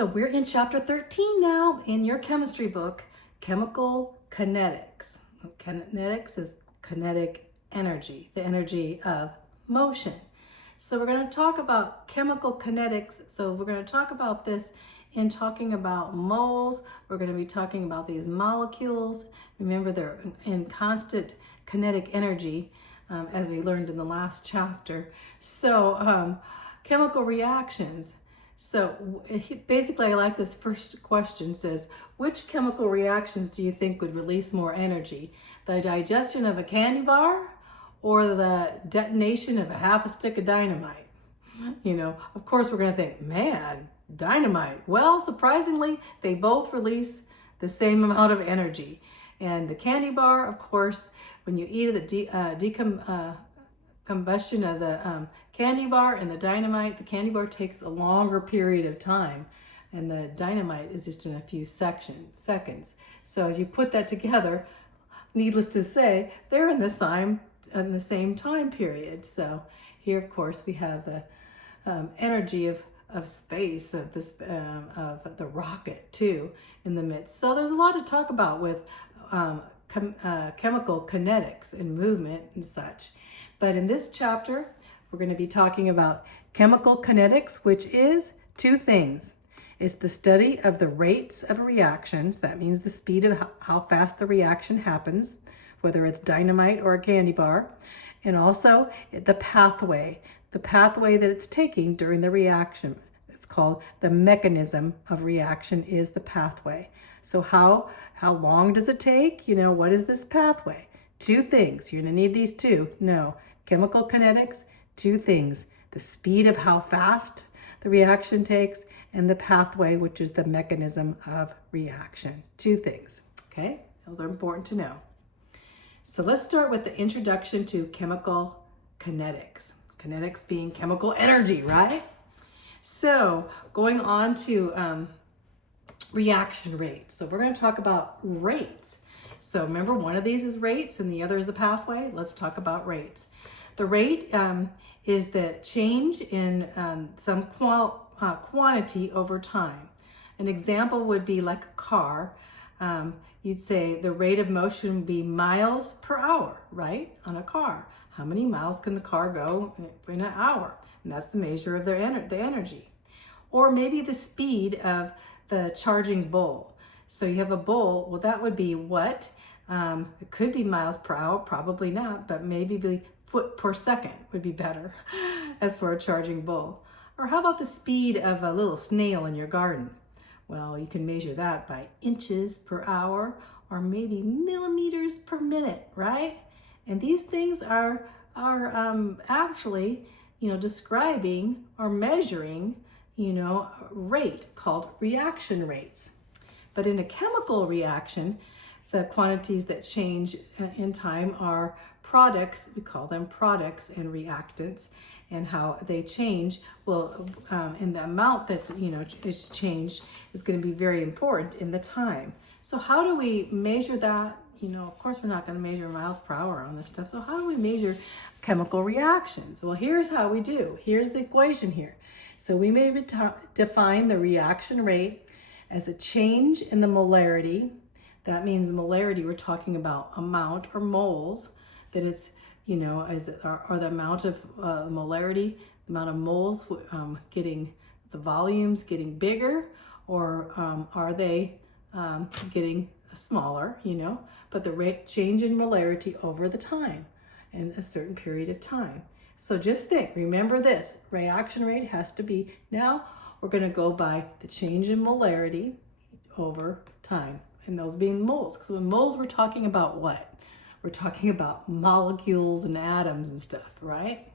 So we're in chapter 13 now in your chemistry book, Chemical Kinetics. Kinetics is kinetic energy, the energy of motion. So we're going to talk about chemical kinetics. So we're going to talk about this in talking about moles. We're going to be talking about these molecules. Remember, they're in constant kinetic energy, as we learned in the last chapter. So chemical reactions. So basically, I like this first question. It says, which chemical reactions do you think would release more energy? The digestion of a candy bar or the detonation of a half a stick of dynamite? You know, of course, we're going to think, man, dynamite. Well, surprisingly, they both release the same amount of energy. And the candy bar, of course, when you eat the combustion of the candy bar and the candy bar takes a longer period of time, and the dynamite is just in a few seconds. So as you put that together, needless to say, they're in the same time period. So here, of course, we have the energy of space, of the rocket too in the midst. So there's a lot to talk about with chemical kinetics and movement and such. But in this chapter, we're going to be talking about chemical kinetics, which is two things. It's the study of the rates of reactions. That means the speed of how fast the reaction happens, whether it's dynamite or a candy bar. And also the pathway that it's taking during the reaction. It's called the mechanism of reaction is the pathway. So how long does it take? You know, what is this pathway? Two things. You're going to need these two. No. Chemical kinetics, two things. The speed of how fast the reaction takes and the pathway, which is the mechanism of reaction. Two things. Okay? Those are important to know. So let's start with the introduction to chemical kinetics. Kinetics being chemical energy, right? So going on to reaction rate. So we're going to talk about rates. So remember, one of these is rates and the other is the pathway. Let's talk about rates. The rate is the change in some quantity over time. An example would be like a car. You'd say the rate of motion would be miles per hour, right? On a car. How many miles can the car go in an hour? And that's the measure of the energy. Or maybe the speed of the charging bowl. So you have a bowl, well, that would be what? It could be miles per hour, probably not, but maybe be foot per second would be better as for a charging bowl. Or how about the speed of a little snail in your garden? Well, you can measure that by inches per hour or maybe millimeters per minute, right? And these things are actually, describing or measuring, rate called reaction rates. But in a chemical reaction, the quantities that change in time are products. We call them products and reactants, and how they change and the amount that's is changed is going to be very important in the time. So how do we measure that? Of course, we're not going to measure miles per hour on this stuff. So how do we measure chemical reactions? Well, here's how we do. Here's the equation here. So we may define the reaction rate as a change in the molarity. That means molarity, we're talking about amount or moles, that it's, or the amount of molarity, the amount of moles getting, the volumes getting bigger, or are they getting smaller, but the rate change in molarity over the time in a certain period of time. So just think, remember this, reaction rate has to be, now we're going to go by the change in molarity over time, and those being moles. Because when moles, we're talking about what? We're talking about molecules and atoms and stuff, right?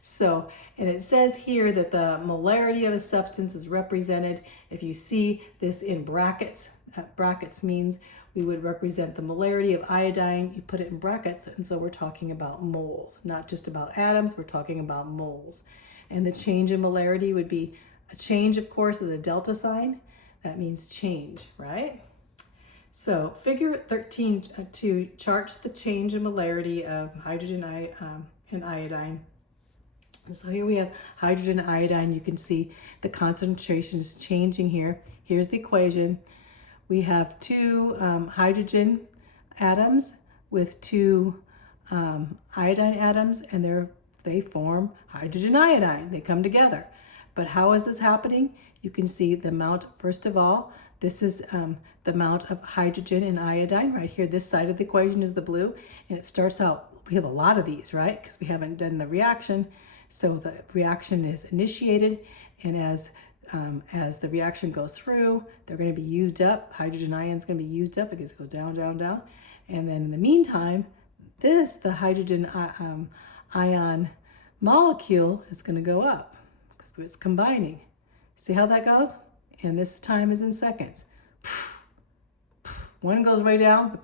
So, and it says here that the molarity of a substance is represented, if you see this in brackets, brackets means we would represent the molarity of iodine, you put it in brackets, and so we're talking about moles, not just about atoms, we're talking about moles. And the change in molarity would be, a change, of course, is a delta sign. That means change, right? So figure 13.2 charts the change in molarity of hydrogen and iodine So here we have hydrogen and iodine. You can see the concentrations changing here. Here's the equation. We have two hydrogen atoms with two iodine atoms, and they form hydrogen iodine. They come together. But how is this happening? You can see the amount, first of all, this is the amount of hydrogen and iodine right here. This side of the equation is the blue, and it starts out, we have a lot of these, right? Because we haven't done the reaction. So the reaction is initiated, and as the reaction goes through, they're going to be used up. Hydrogen ion is going to be used up because it goes down, down, down. And then in the meantime, the hydrogen ion molecule is going to go up because it's combining. See how that goes? And this time is in seconds. One goes way down.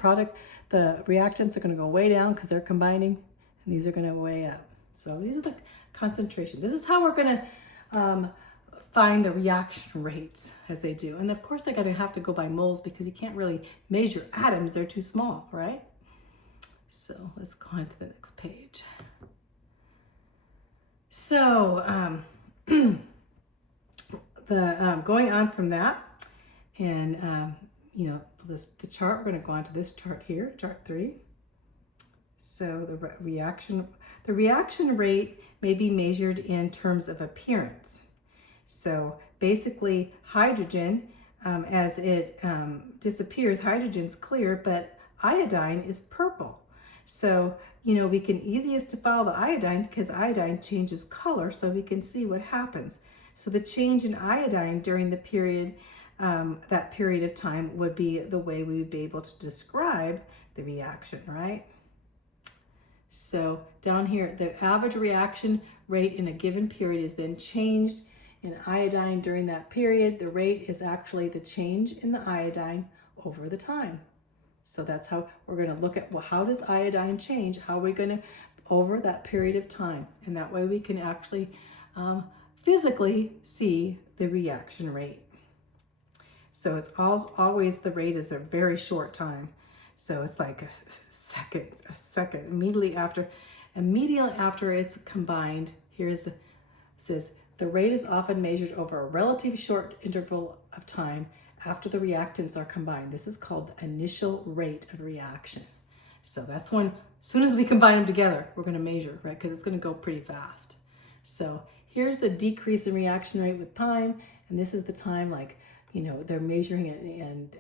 The reactants are going to go way down because they're combining, and these are going to go way up. So these are the concentration. This is how we're going to find the reaction rates as they do. And of course, they're going to have to go by moles because you can't really measure atoms. They're too small, right? So let's go on to the next page. So going on from that, and the chart, we're going to go on to this chart here, chart 3. So the reaction rate may be measured in terms of appearance. So basically, hydrogen, as it disappears, hydrogen's clear, but iodine is purple. So, we can easiest to follow the iodine because iodine changes color, so we can see what happens. So the change in iodine during the period, that period of time would be the way we would be able to describe the reaction, right? So down here, the average reaction rate in a given period is then changed in iodine during that period. The rate is actually the change in the iodine over the time. So that's how we're going to look at, well, how does iodine change? How are we going to, over that period of time? And that way we can actually physically see the reaction rate. So it's always the rate is a very short time. So it's like a second, immediately after it's combined. Says the rate is often measured over a relatively short interval of time after the reactants are combined. This is called the initial rate of reaction. So that's when, as soon as we combine them together, we're going to measure, right? Because it's going to go pretty fast. So here's the decrease in reaction rate with time, and this is the time, like, they're measuring it in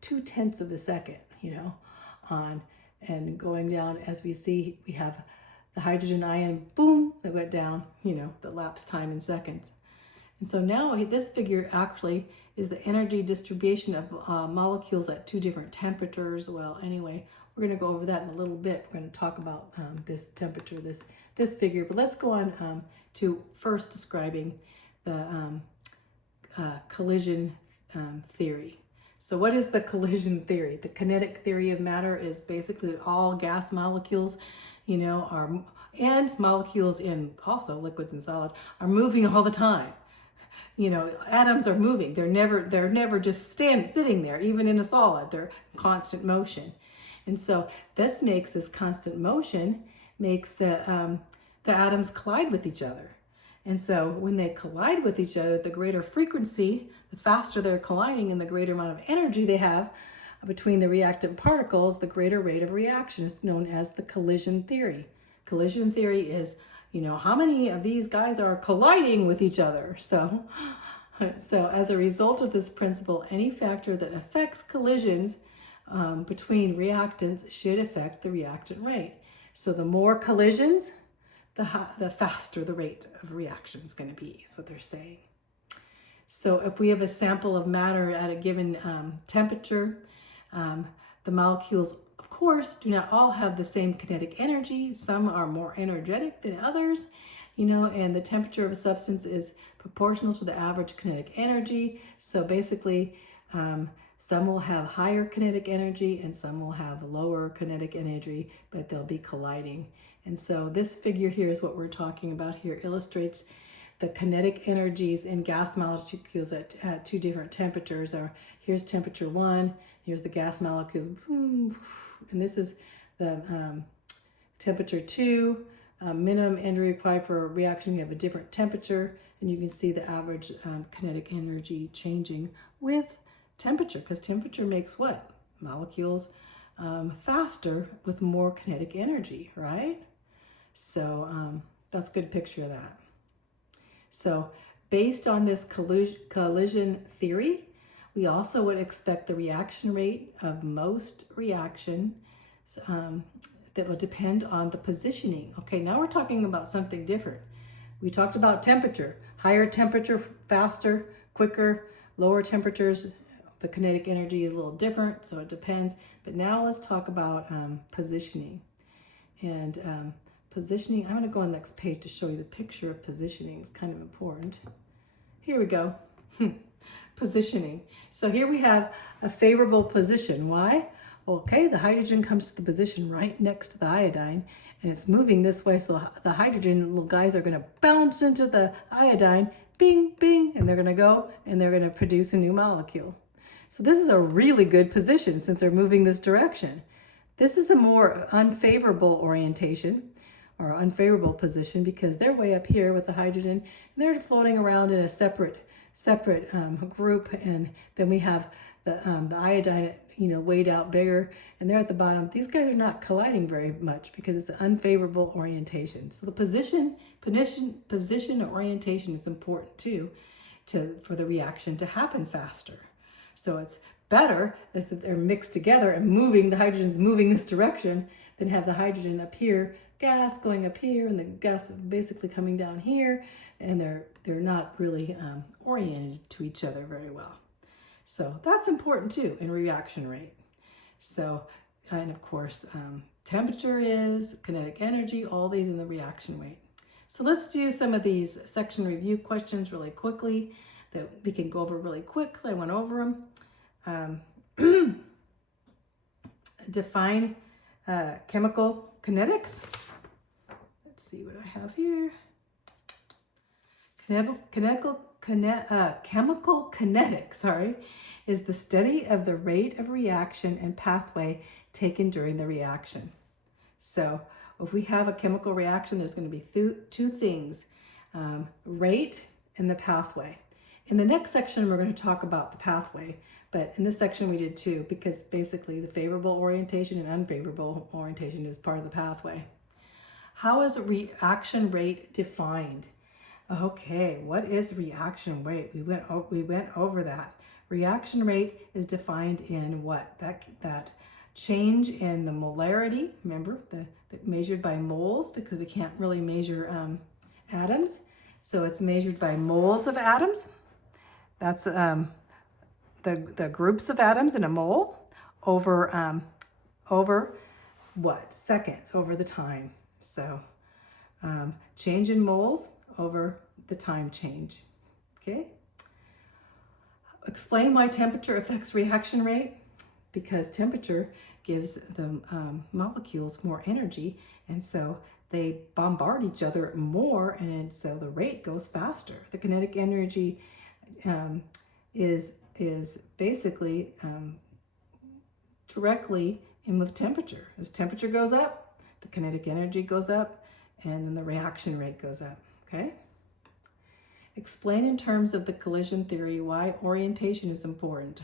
0.2 of a second, and going down. As we see, we have the hydrogen ion, boom, that went down, the lapse time in seconds. And so now this figure actually is the energy distribution of molecules at two different temperatures. Well, anyway, we're going to go over that in a little bit. We're going to talk about this temperature, this figure. But let's go on to first describing the collision theory. So what is the collision theory? The kinetic theory of matter is basically that all gas molecules, and molecules in also liquids and solid are moving all the time. Atoms are moving. They're never just sitting there, even in a solid. They're constant motion. And so this constant motion makes the atoms collide with each other. And so when they collide with each other, the greater frequency, the faster they're colliding, and the greater amount of energy they have between the reactant particles, the greater rate of reaction is known as the collision theory. Collision theory is, how many of these guys are colliding with each other? So as a result of this principle, any factor that affects collisions between reactants should affect the reactant rate. So the more collisions, the faster the rate of reaction is going to be, is what they're saying. So if we have a sample of matter at a given temperature, the molecules, of course, do not all have the same kinetic energy. Some are more energetic than others, and the temperature of a substance is proportional to the average kinetic energy. So basically, some will have higher kinetic energy and some will have lower kinetic energy, but they'll be colliding. And so this figure here is what we're talking about here, illustrates the kinetic energies in gas molecules at two different temperatures. Here's temperature 1, here's the gas molecules, and this is the temperature 2, minimum energy required for a reaction, we have a different temperature, and you can see the average kinetic energy changing with temperature, because temperature makes what? Molecules faster with more kinetic energy, right? So that's a good picture of that. So based on this collision theory, we also would expect the reaction rate of most reactions that will depend on the positioning. Okay, now we're talking about something different. We talked about temperature. Higher temperature, faster, quicker. Lower temperatures, the kinetic energy is a little different, so it depends. But now let's talk about positioning. And positioning, I'm going to go on the next page to show you the picture of positioning. It's kind of important. Here we go. Positioning. So here we have a favorable position. Why? Okay, the hydrogen comes to the position right next to the iodine, and it's moving this way, so the hydrogen little guys are going to bounce into the iodine, bing, bing, and they're going to go and they're going to produce a new molecule. So this is a really good position since they're moving this direction. This is a more unfavorable orientation or unfavorable position because they're way up here with the hydrogen, and they're floating around in a separate group, and then we have the iodine, weighed out bigger, and they're at the bottom. These guys are not colliding very much because it's an unfavorable orientation. So the position orientation is important too, for the reaction to happen faster. So it's better is that they're mixed together and moving. The hydrogen's moving this direction, than have the hydrogen up here, gas going up here, and the gas basically coming down here, and they're not really oriented to each other very well. So that's important too in reaction rate. So, and of course, temperature is, kinetic energy, all these in the reaction rate. So let's do some of these section review questions really quickly that we can go over really quick because I went over them. Define chemical kinetics. Let's see what I have here. Chemical kinetics, is the study of the rate of reaction and pathway taken during the reaction. So if we have a chemical reaction, there's going to be two things, rate and the pathway. In the next section, we're going to talk about the pathway, but in this section we did two, because basically the favorable orientation and unfavorable orientation is part of the pathway. How is reaction rate defined? Okay, what is reaction rate? We went over that. Reaction rate is defined in what? That change in the molarity. Remember, measured by moles, because we can't really measure atoms. So it's measured by moles of atoms. That's the groups of atoms in a mole over what? Seconds, over the time. So change in moles over the time change. Okay. Explain why temperature affects reaction rate. Because temperature gives the molecules more energy, and so they bombard each other more, and so the rate goes faster. The kinetic energy is basically directly in with temperature. As temperature goes up, the kinetic energy goes up, and then the reaction rate goes up. Okay? Explain in terms of the collision theory why orientation is important.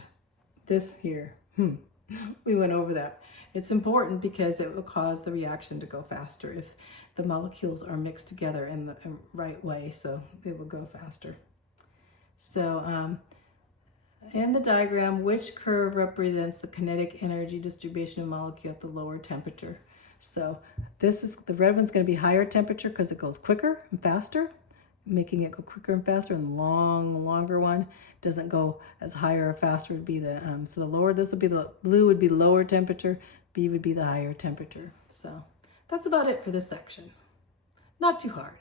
This here, we went over that. It's important because it will cause the reaction to go faster if the molecules are mixed together in the right way, so it will go faster. So in the diagram, which curve represents the kinetic energy distribution of molecule at the lower temperature? So this is, the red one's going to be higher temperature because it goes quicker and faster, making it go quicker and faster, and the longer one doesn't go as higher or faster. Would be the so the lower, this would be the blue would be lower temperature, B would be the higher temperature. So that's about it for this section. Not too hard.